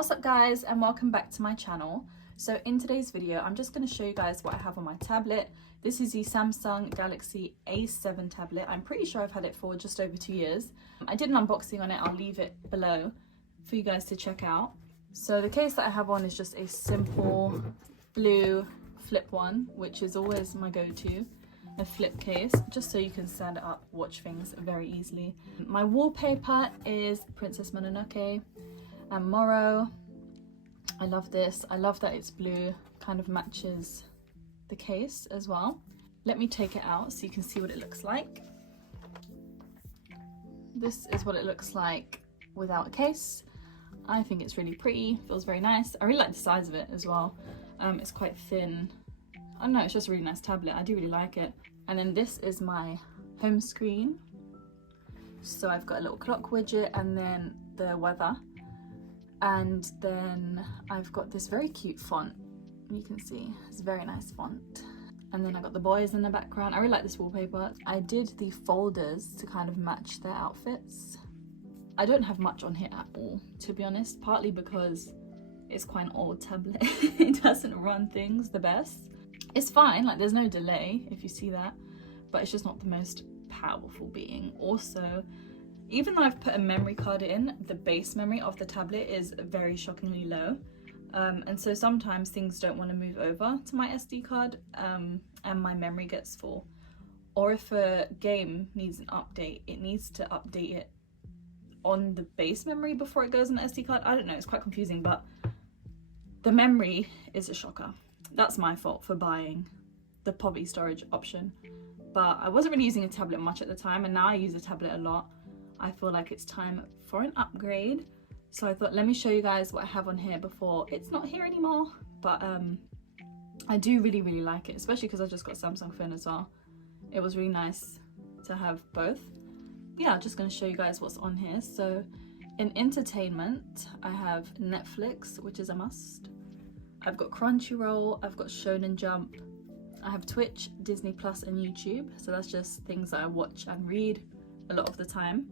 What's up guys, and welcome back to my channel. So in today's video I'm just going to show you guys what I have on my tablet. This is the Samsung Galaxy A7 tablet. I'm pretty sure I've had it for just over 2 years. I did an unboxing on it, I'll leave it below for you guys to check out. So the case that I have on is just a simple blue flip one, which is always my go-to. A flip case, just so you can stand it up, watch things very easily. My wallpaper is Princess Mononoke and Moro. I love this. I love that it's blue, kind of matches the case as well. Let me take it out so you can see what it looks like. This is what it looks like without a case. I think it's really pretty, feels very nice. I really like the size of it as well. It's quite thin. I don't know, it's just a really nice tablet. I do really like it. And then this is my home screen. So I've got a little clock widget and then the weather. And then I've got this very cute font. You can see it's a very nice font. And then I got the boys in the background. I really like this wallpaper. I did the folders to kind of match their outfits. I don't have much on here at all, to be honest, partly because it's quite an old tablet. It doesn't run things the best. It's fine, like there's no delay if you see that, but it's just not the most powerful being. Also, even though I've put a memory card in, the base memory of the tablet is very shockingly low. And so sometimes things don't want to move over to my SD card and my memory gets full. Or if a game needs an update, it needs to update it on the base memory before it goes on the SD card. I don't know, it's quite confusing, but the memory is a shocker. That's my fault for buying the POVI storage option. But I wasn't really using a tablet much at the time, and now I use a tablet a lot. I feel like it's time for an upgrade. So I thought, let me show you guys what I have on here before it's not here anymore. But I do really like it, especially because I just got a Samsung phone as well. It was really nice to have both. Yeah, I'm just going to show you guys what's on here. So in entertainment, I have Netflix, which is a must. I've got Crunchyroll, I've got Shonen Jump, I have Twitch, Disney Plus and YouTube. So that's just things that I watch and read a lot of the time.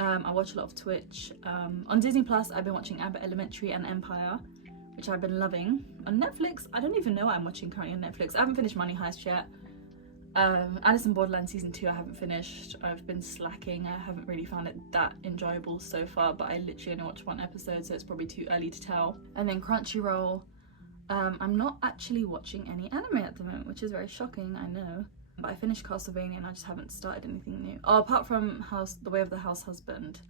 I watch a lot of Twitch. On Disney Plus, I've been watching Abbott Elementary and Empire, which I've been loving. On Netflix, I don't even know what I'm watching currently on Netflix. I haven't finished Money Heist yet. Alice in Borderland Season 2 I haven't finished. I've been slacking. I haven't really found it that enjoyable so far, but I literally only watched one episode, so it's probably too early to tell. And then Crunchyroll, I'm not actually watching any anime at the moment, which is very shocking, I know. But I finished Castlevania and I just haven't started anything new. Oh, apart from The Way of the House Husband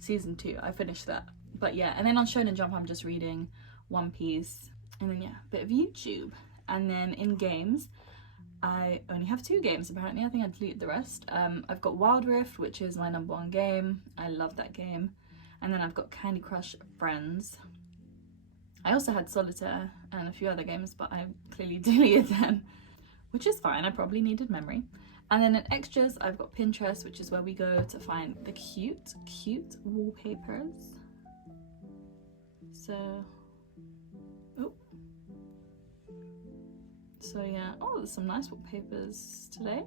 Season 2, I finished that. But yeah, and then on Shonen Jump I'm just reading One Piece. And then yeah, a bit of YouTube. And then in games, I only have 2 games apparently. I think I deleted the rest. I've got Wild Rift, which is my #1 game. I love that game. And then I've got Candy Crush Friends. I also had Solitaire and a few other games, but I clearly deleted them, which is fine. I probably needed memory. And then in extras, I've got Pinterest, which is where we go to find the cute wallpapers. So, oh. So yeah, oh, there's some nice wallpapers today.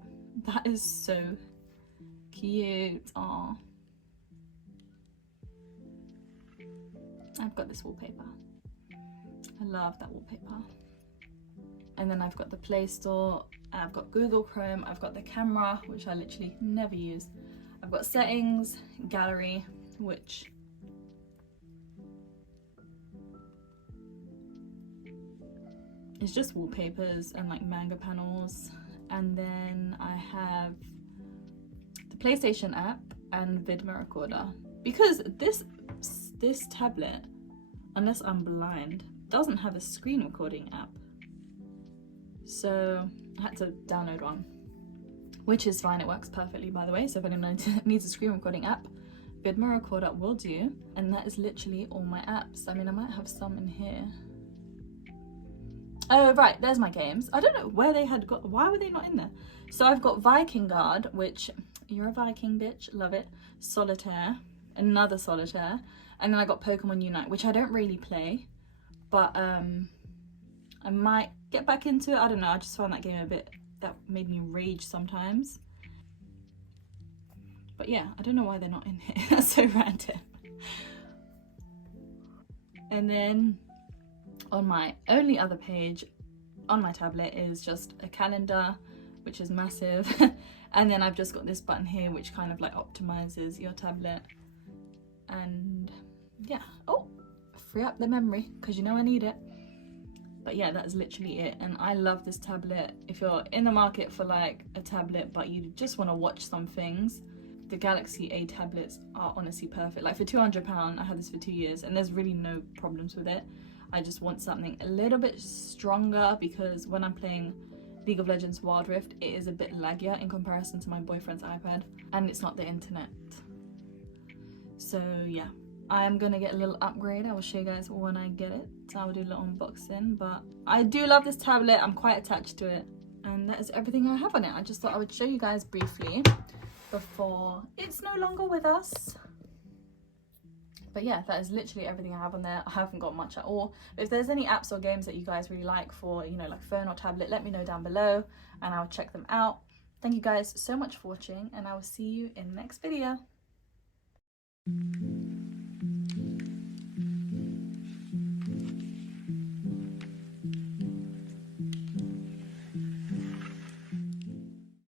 That is so cute. Aw. I've got this wallpaper. I love that wallpaper. And then I've got the Play Store, I've got Google Chrome, I've got the camera, which I literally never use. I've got settings, gallery, which is just wallpapers and like manga panels. And then I have the PlayStation app and Vidma Recorder. Because this tablet, unless I'm blind, doesn't have a screen recording app. So I had to download one, which is fine, it works perfectly by the way. So if anyone needs a screen recording app, Vidma Recorder will do. And that is literally all my apps. I mean, I might have some in here. Oh right, there's my games. I don't know where they had got, why were they not in there? So I've got Viking Guard, which, you're a Viking bitch, love it. Solitaire, another Solitaire. And then I got Pokemon Unite, which I don't really play, but I might get back into it. I don't know, I just found that game a bit, that made me rage sometimes. But yeah, I don't know why they're not in here. That's so random. And then on my only other page on my tablet is just a calendar, which is massive. And then I've just got this button here which kind of like optimizes your tablet. And yeah, oh, free up the memory because you know I need it. But yeah, that is literally it. And I love this tablet. If you're in the market for like a tablet but you just want to watch some things, the Galaxy A tablets are honestly perfect. Like for £200, I had this for 2 years and there's really no problems with it. I just want something a little bit stronger because when I'm playing League of Legends Wild Rift, it is a bit laggier in comparison to my boyfriend's iPad, and it's not the internet. So yeah, I am gonna get a little upgrade. I will show you guys when I get it. So I will do a little unboxing, but I do love this tablet. I'm quite attached to it, and that is everything I have on it. I just thought I would show you guys briefly before it's no longer with us. But yeah, that is literally everything I have on there. I haven't got much at all. But if there's any apps or games that you guys really like for, you know, like phone or tablet, let me know down below and I'll check them out. Thank you guys so much for watching, and I will see you in the next video.